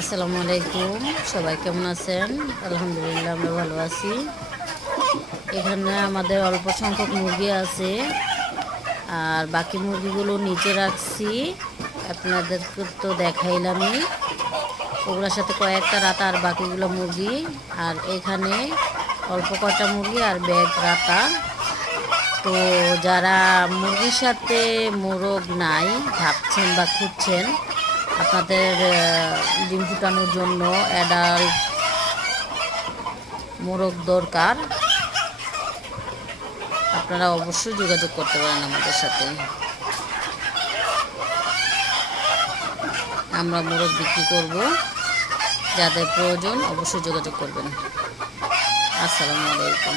আসসালামু আলাইকুম, সবাই কেমন আছেন? আলহামদুলিল্লাহ আমরা ভালো আছি। এখানে আমাদের অল্প সংখ্যক মুরগি আছে, আর বাকি মুরগিগুলো নিচে রাখছি। আপনাদেরকে তো দেখাইলামই, ওগুলোর সাথে কয়েকটা রাতা আর বাকিগুলো মুরগি। আর এখানে অল্প কয়টা মুরগি আর ব্যাগ রাতা। তো যারা মুরগির সাথে মোরগ নাই ভাবছেন বা খুঁজছেন, আপনাদের ডিম ফুটানোর জন্য অ্যাডাল্ট মোরগ দরকার, আপনারা অবশ্যই যোগাযোগ করতে পারেন আমাদের সাথে। আমরা মোরগ বিক্রি করব, যাদের প্রয়োজন অবশ্যই যোগাযোগ করবেন। আসসালামু আলাইকুম।